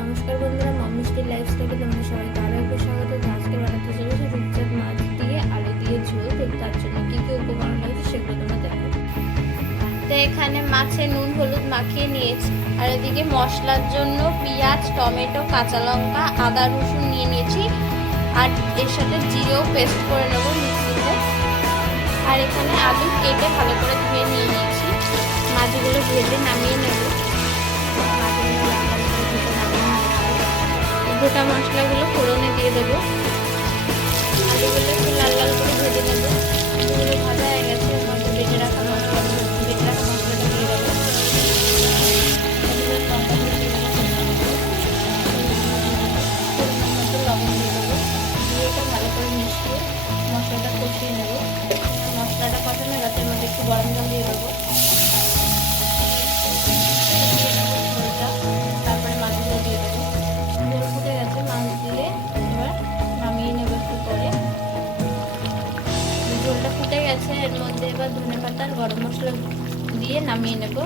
নমস্কার বন্ধুরা মামিষ্টির লাইফস্টাইলে তোমাদের সবাইকে আরও একবার স্বাগত। আজকে বানাতে চলেছে রূপচাঁদ মাছ দিয়ে আলু দিয়ে ঝোল। তো তার জন্য কী কী উপকরণ লাগছে সেগুলো তোমরা দেখো তো এখানে মাছে নুন, হলুদ মাখিয়ে নিয়েছি। আর এদিকে মশলার জন্য পেঁয়াজ, টমেটো, কাঁচা লঙ্কা, আদা, রসুন নিয়ে নিয়েছি। আর এর সাথে জিরেও পেস্ট করে নেব মিক্সিতে। আর এখানে আলু কেটে ভালো করে ধুয়ে নিয়ে নিয়েছি। মাছগুলো ভেজে নামিয়ে নেব। গোটা মশলাগুলো ফোড়নে দিয়ে দেবো। আলুগুলো একটু লাল লাল করে ভেজে নেব। আলুগুলো ভাজা হয়ে গেছে বেটে রাখা মশলা রাখা মশলাটা দিয়ে দেবো। দিয়ে দেবো। দিয়ে এটা ভালো করে মিশিয়ে মশলাটা কষিয়ে নেব। মশলাটা কষানো এর মধ্যে একটু গরম জল দিয়ে এর মধ্যে এবার ধনে পাতার গরম মশলা দিয়ে নামিয়ে নেব।